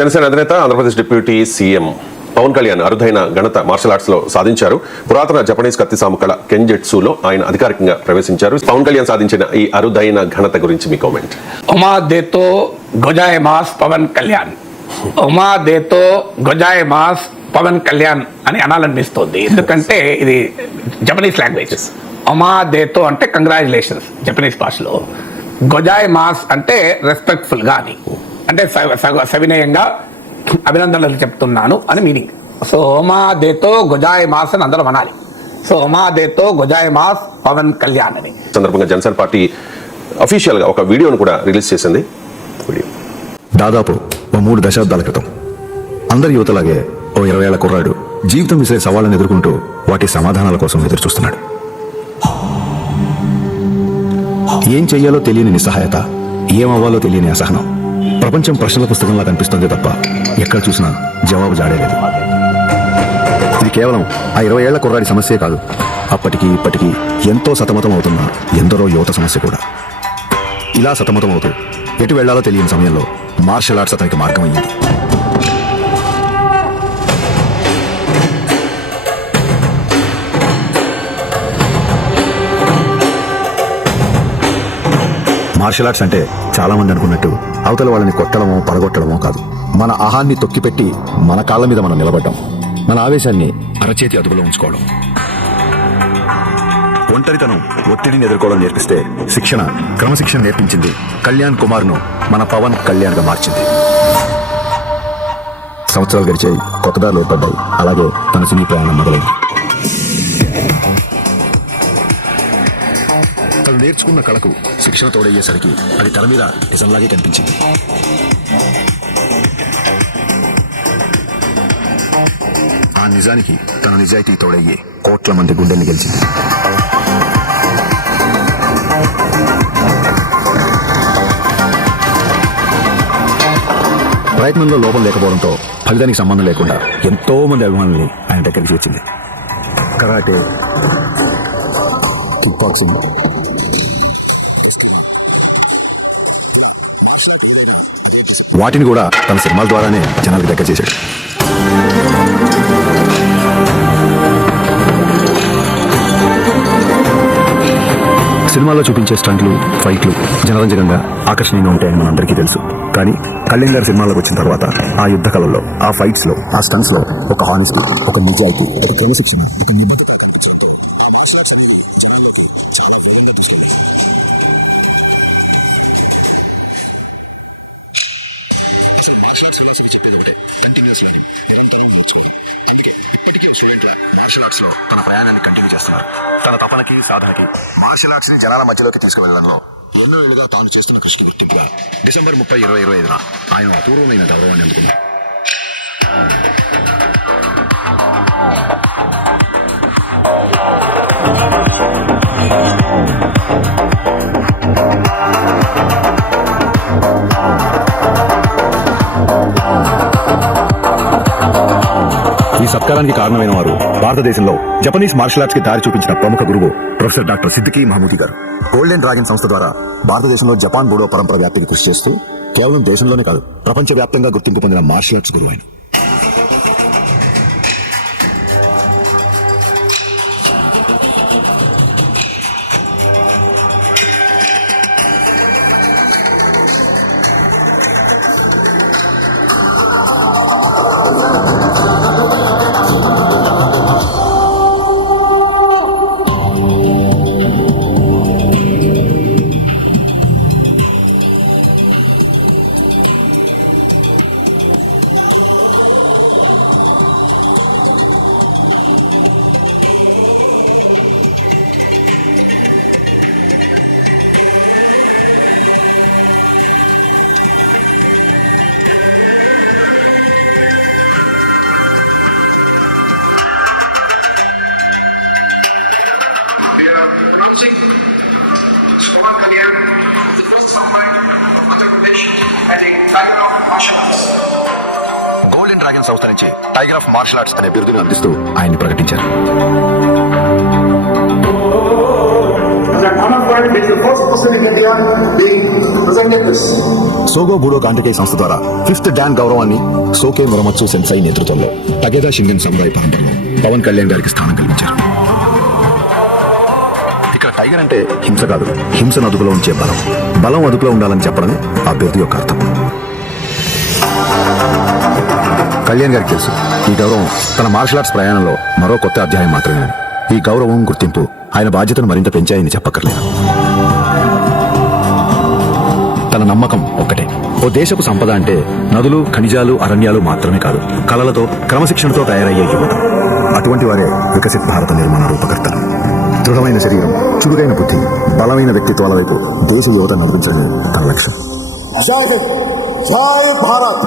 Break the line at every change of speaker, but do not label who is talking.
జనసేన అధినేత Andhra Pradesh deputy CM Pawan Kalyan అరుదైన ఘనత మార్షల్ ఆర్ట్స్లో సాధించారు. పురాతన జపనీస్ కత్తి సాముకళ కెంజెట్సులో ఆయన అధికారికంగా ప్రవేశించారు. పవన్ కళ్యాణ్ సాధించిన ఈ అరుదైన ఘనత గురించి మీ కామెంట్.
ఉమా దేతో గొజాయ్ మాస్ పవన్ కళ్యాణ్. ఉమా దేతో గొజాయ్ మాస్ పవన్ కళ్యాణ్ అని అనాలనిపిస్తుంది. ఎందుకంటే ఇది జపనీస్ లాంగ్వేజ్. ఉమా దేతో అంటే కంగ్రాచులేషన్స్ జపనీస్ భాషలో. గొజాయ్ మాస్ అంటే రెస్పెక్ట్ఫుల్గా అని అంటే సవినయంగా అభినందనలు చెప్తున్నాను అని మీనింగ్ సో ఉమా దేతో గొజాయ్ మాస్ అని అందరం అనాలి. సో ఉమా దేతో గొజాయ్ మాస్ పవన్ కళ్యాణ్ అని.
సందర్భంగా జనసేన పార్టీ అఫీషియల్గా ఒక వీడియోను కూడా రిలీజ్ చేసింది. వీడియో.
దాదాపు ఓ మూడు దశాబ్దాల క్రితం. అందరి యువతలాగే ఓ ఇరవై ఏళ్ళ కుర్రాడు జీవితం విసిరే సవాళ్ళను ఎదుర్కొంటూ వాటి సమాధానాల కోసం ఎదురు చూస్తున్నాడు ఏం చెయ్యాలో తెలియని నిస్సహాయత ఏమవ్వాలో తెలియని అసహనం ప్రపంచం ప్రశ్నల పుస్తకంలా కనిపిస్తుంది తప్ప ఎక్కడ చూసినా జవాబు జాడేలేదు ఇది కేవలం ఆ ఇరవై ఏళ్ళ కుర్రాడి సమస్యే కాదు. అప్పటికి ఇప్పటికీ ఎంతో సతమతం అవుతున్న ఎందరో యువత సమస్య కూడా. ఇలా సతమతం అవుతూ ఎటు వెళ్ళాలో తెలియని సమయంలో మార్షల్ ఆర్ట్స్ అతనికి మార్గం అయ్యింది మార్షల్ ఆర్ట్స్ అంటే చాలా మంది అనుకున్నట్టు అవతల వాళ్ళని కొట్టడమో పడగొట్టడమో కాదు. మన ఆహాన్ని తొక్కిపెట్టి మన కాళ్ళ మీద మనం నిలబడ్డం. మన ఆవేశాన్ని అరచేతి అదుపులో ఉంచుకోవడం. ఒంటరితనం ఒత్తిడిని ఎదుర్కోవడం నేర్పిస్తే శిక్షణ క్రమశిక్షణ నేర్పించింది కళ్యాణ్ కుమార్ను మన పవన్ కళ్యాణ్గా మార్చింది. సంవత్సరాలు గడిచాయి కొత్తదారులు ఏర్పడ్డాయి. అలాగే తన సినీ ప్రయాణం మొదలైంది. నేర్చుకున్న కళకు శిక్షణ తోడయ్యేసరికి అది తన మీద నిజంలాగే కనిపించింది. ఆ నిజానికి తన నిజాయితీ తోడయ్యే కోట్ల మంది గుండెల్ని గెలిచింది. ప్రయత్నంలో లోపం లేకపోవడంతో ఫలితానికి సంబంధం లేకుండా ఎంతో మంది అభిమానుల్ని ఆయన దగ్గరికి వచ్చింది. Karate kick boxing. వాటిని కూడా తన సినిమాల ద్వారానే జనాలకు దగ్గర చేశాడు. సినిమాల్లో చూపించే స్టంట్లు ఫైట్లు జనరంజకంగా ఆకర్షణీయంగా ఉంటాయని మనందరికీ తెలుసు. కానీ కళ్యాణ్ గారి సినిమాలకు వచ్చిన తర్వాత ఆ యుద్ధ కళల్లో ఆ ఫైట్స్లో ఆ స్టంట్స్లో ఒక హానెస్టీ ఒక నిజాయితీ ఒక క్రమశిక్షణ ఒక నిబద్ధత అసలు మార్షల్ ఆర్ట్స్ ఫిలాసఫీ చెప్పేది ఒకటే కంటిన్యూస్ లెర్నింగ్ నేర్చుకోవాలి అందుకే ఇప్పటికే స్టూడెంట్ల మార్షల్ ఆర్ట్స్లో తన ప్రయాణాన్ని కంటిన్యూ చేస్తున్నారు తన తపనకి సాధనకి మార్షల్ ఆర్ట్స్ని జనాల మధ్యలోకి తీసుకువెళ్ళడంలో ఎన్నో ఏళ్ళుగా తాను చేస్తున్న కృషికి గుర్తింపుగా డిసెంబర్ ముప్పై ఇరవై ఇరవై ఐదున ఆయన అపూర్వమైన గౌరవాన్ని అందుకున్నారు సత్కారానికి కారణమైన వారు భారతదేశంలో జపనీస్ మార్షల్ ఆర్ట్స్కి దారి చూపించిన ప్రముఖ గురువు ప్రొఫెసర్ డాక్టర్ సిద్దికి మహమూది గారు. గోల్డెన్ డ్రాగన్ సంస్థ ద్వారా భారతదేశంలో జపాన్ బూడో పరంపర వ్యాప్తికి కృషి చేస్తూ కేవలం దేశంలోనే కాదు ప్రపంచవ్యాప్తంగా గుర్తింపు పొందిన మార్షల్ ఆర్ట్స్ గురువు ఆయన. నుంచి టైగర్ ఆఫ్ మార్షల్ ఆర్ట్స్ అనే బిరుదును అందిస్తూ ఆయన్ని ప్రకటించారు. సోగో గూడో కాంటికే సంస్థ ద్వారా ఫిఫ్త్ డాన్ గౌరవాన్ని సోకే మురమత్సు సెన్సై నేతృత్వంలో తగేదా షింగన్ సముదాయ పరంపరలో పవన్ కళ్యాణ్ గారికి స్థానం కల్పించారు. ఇక్కడ టైగర్ అంటే హింస కాదు హింసను అదుపులో ఉంచే బలం. బలం అదుపులో ఉండాలని చెప్పడమే అభ్యర్థి యొక్క అర్థం. కళ్యాణ్ గారికి తెలుసు. ఈ గౌరవం తన మార్షల్ ఆర్ట్స్ ప్రయాణంలో మరో కొత్త అధ్యాయం మాత్రమే ఈ గౌరవం గుర్తింపు ఆయన బాధ్యతను మరింత పెంచాయని చెప్పక్కర్లేదు. తన నమ్మకం ఒక్కటే. ఓ దేశపు సంపద అంటే నదులు ఖనిజాలు అరణ్యాలు మాత్రమే కాదు కళలతో క్రమశిక్షణతో తయారయ్యే యువత. అటువంటి వారే వికసిత్ భారత నిర్మాణ రూపకర్తలు. దృఢమైన శరీరం చురుగైన బుద్ధి బలమైన వ్యక్తిత్వాల వైపు దేశ యువత నడిపించడమే తన లక్ష్యం.
జై భారత్.